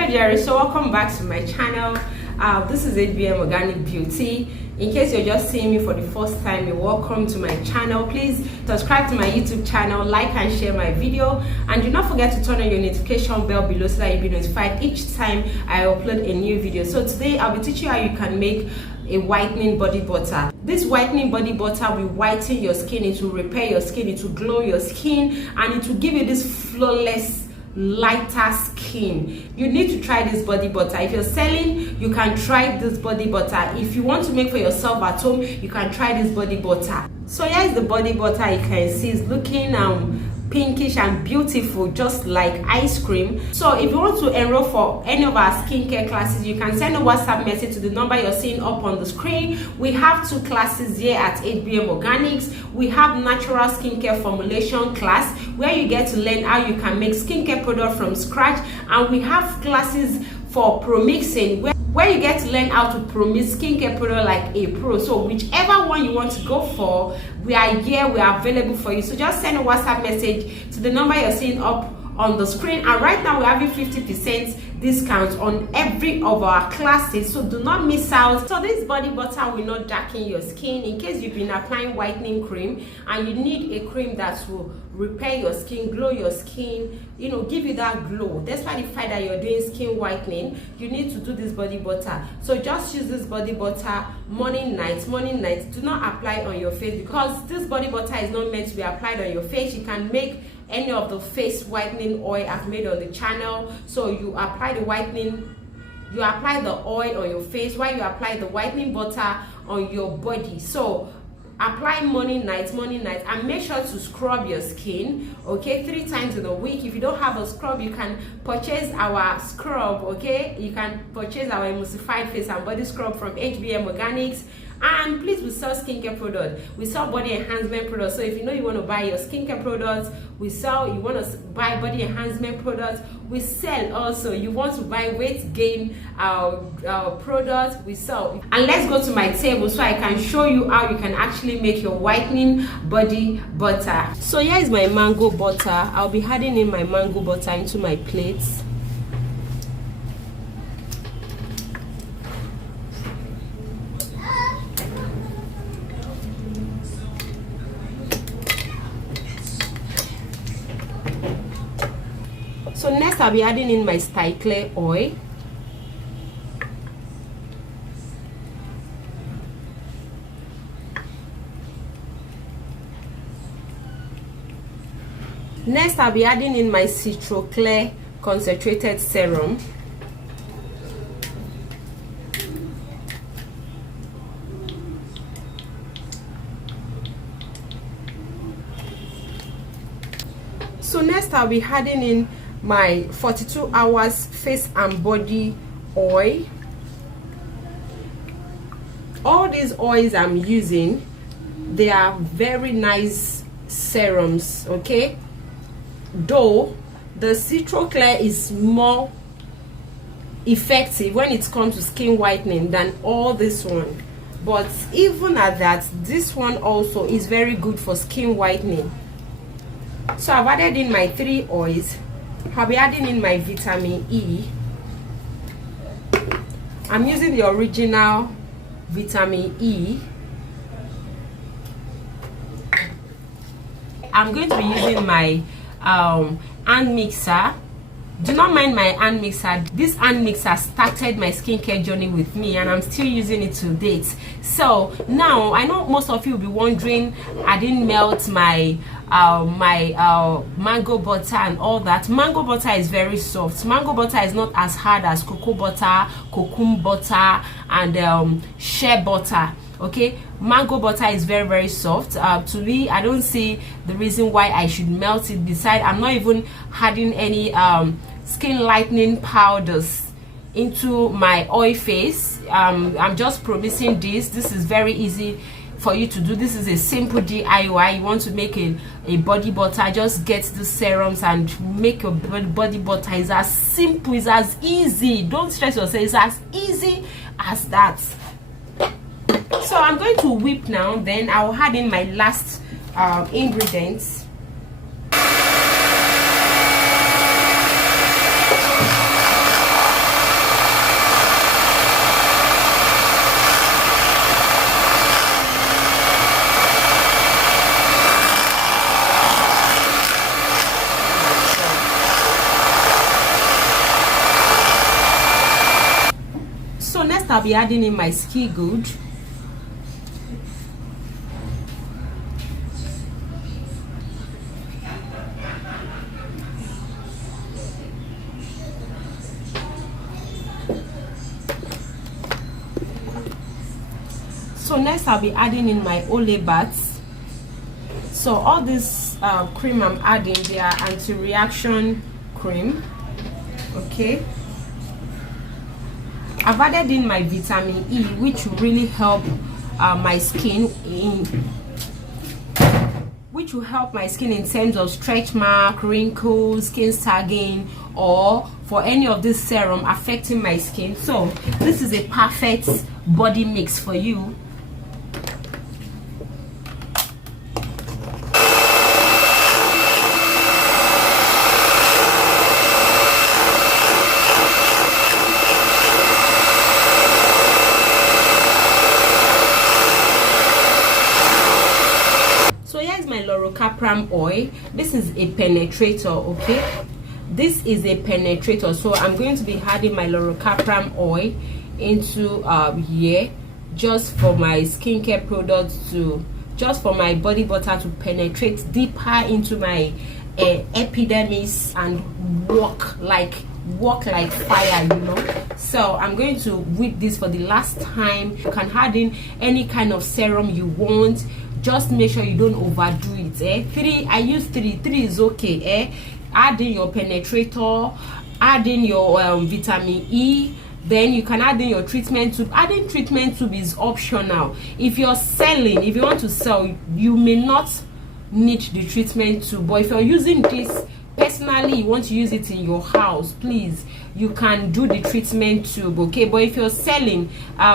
Hello Jerry, so welcome back to my channel. This is HBM Organic Beauty. In case you're just seeing me for the first time, you're welcome to my channel. Please subscribe to my YouTube channel, like and share my video, and do not forget to turn on your notification bell below so that you'll be notified each time I upload a new video. So today I'll be teaching you how you can make a whitening body butter. This whitening body butter will whiten your skin, it will repair your skin, it will glow your skin, and it will give you this flawless lighter skin. You need to try this body butter. If you're selling, you can try this body butter. If you want to make for yourself at home, you can try this body butter. So here's the body butter. You can see it's looking pinkish and beautiful, just like ice cream. So if you want to enroll for any of our skincare classes, you can send a WhatsApp message to the number you're seeing up on the screen. We have 2 classes here at HBM Organics. We have natural skincare formulation class where you get to learn how you can make skincare product from scratch, and we have classes for promixing where you get to learn how to promix skincare product like a pro. So whichever one you want to go for, we are here, we are available for you. So just send a WhatsApp message to the number you're seeing up on the screen, and right now we're having 50% discount on every of our classes, so do not miss out. So this body butter will not darken your skin. In case you've been applying whitening cream and you need a cream that will repair your skin, glow your skin, you know, give you that glow, despite the fact that you're doing skin whitening, you need to do this body butter. So just use this body butter morning, night. Do not apply on your face, because this body butter is not meant to be applied on your face. You can make any of the face whitening oil I've made on the channel. So you apply the whitening, you apply the oil on your face while you apply the whitening butter on your body. So apply morning, night, and make sure to scrub your skin, okay, 3 times in a week. If you don't have a scrub, you can purchase our scrub, okay? You can purchase our emulsified face and body scrub from HBM Organics. And please, we sell skincare products, we sell body enhancement products. So if you know you want to buy your skincare products, we sell. You want to buy body enhancement products, we sell also. You want to buy weight gain products, we sell. And let's go to my table so I can show you how you can actually make your whitening body butter. So here is my mango butter. I'll be adding in my mango butter into my plates. So next I'll be adding in my Clear oil. Next I'll be adding in my Clear concentrated serum. So next I'll be adding in my 42 hours face and body oil. All these oils I'm using, they are very nice serums, okay? Though the Clear is more effective when it comes to skin whitening than all this one, but even at that, this one also is very good for skin whitening. So I've added in my 3 oils. I'll be adding in my vitamin E. I'm using the original vitamin E. I'm going to be using my hand mixer. Do not mind my hand mixer. This hand mixer started my skincare journey with me, and I'm still using it to date. So now I know most of you will be wondering, I didn't melt my mango butter and all that. Mango butter is very soft. Mango butter is not as hard as cocoa butter, cocoon butter, and shea butter. Okay, mango butter is very soft. To me, I don't see the reason why I should melt it. Besides, I'm not even adding any skin lightening powders into my oil face. I'm just promixing this. This is very easy for you to do. This is a simple DIY. You want to make a body butter, just get the serums and make your body butter. It's as simple, it's as easy. Don't stress yourself, it's as easy as that. So I'm going to whip now, then I'll add in my last ingredients. next I'll be adding in my ski good. So next I'll be adding in my ole bats. So all this cream I'm adding, they are anti-reaction cream. Okay, I've added in my vitamin E, which will really help my skin in terms of stretch mark, wrinkles, skin sagging, or for any of this serum affecting my skin. So this is a perfect body mix for you. Kaplan oil. This is a penetrator. Okay, this is a penetrator. So I'm going to be adding my Kaplan oil into here, just for my skincare products, to just for my body butter to penetrate deeper into my epidermis and walk like fire, you know. So I'm going to whip this for the last time. You can add in any kind of serum you want. Just make sure you don't overdo it. I use three is okay. Add in your penetrator, add in your vitamin E, then you can add in your treatment tube. Adding treatment tube is optional. If you're selling, if you want to sell, you may not need the treatment tube, but if you're using this personally, you want to use it in your house, please, you can do the treatment tube. Okay, but if you're selling,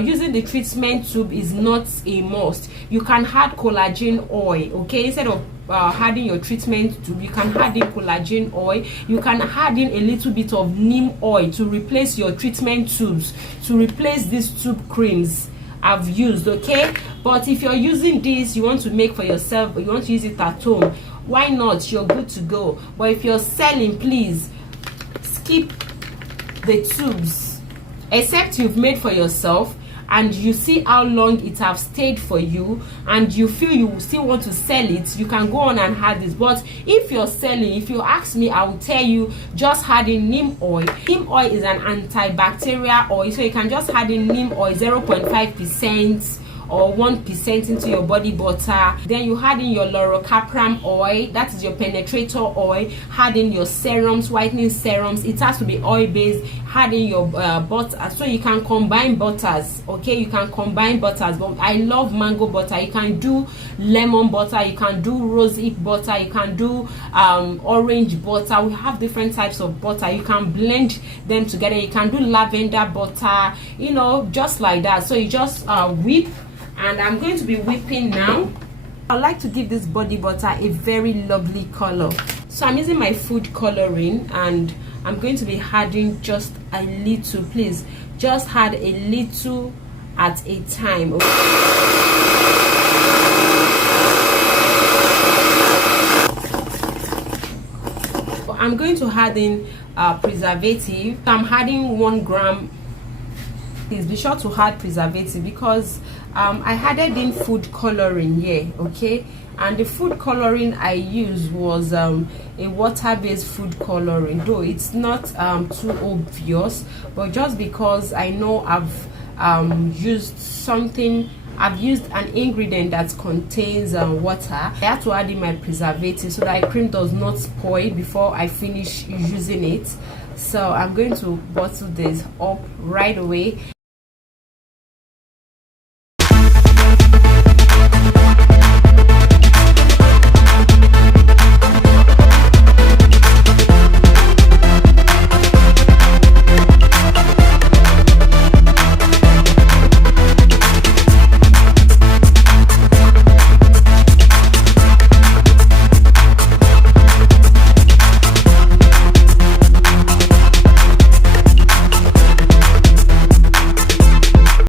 using the treatment tube is not a must. You can add collagen oil. Okay, instead of adding your treatment tube, you can add in collagen oil. You can add in a little bit of neem oil to replace your treatment tubes, to replace these tube creams I've used. Okay, but if you're using this, you want to make for yourself, but you want to use it at home, why not? You're good to go. But if you're selling, please skip the tubes, except you've made for yourself and you see how long it have stayed for you and you feel you still want to sell it, you can go on and add this. But if you're selling, if you ask me, I will tell you just add in neem oil. Neem oil is an antibacterial oil, so you can just add in neem oil 0.5% or 1% into your body butter. Then you add in your Kaplan oil, that is your penetrator oil. Add in your serums, whitening serums. It has to be oil based. Add in your butter, so you can combine butters. Okay, you can combine butters, but I love mango butter. You can do lemon butter, you can do rosehip butter, you can do orange butter. We have different types of butter. You can blend them together. You can do lavender butter, you know, just like that. So you just whip. And I'm going to be whipping now. I like to give this body butter a very lovely color. So I'm using my food coloring and I'm going to be adding just a little. Please, just add a little at a time. I'm going to add in preservative. I'm adding 1 gram. Please be sure to add preservative because I added in food coloring here. Okay, and the food coloring I used was a water-based food coloring, though it's not too obvious, but just because I know I've used something, I've used an ingredient that contains water, I have to add in my preservative so that my cream does not spoil before I finish using it. So I'm going to bottle this up right away.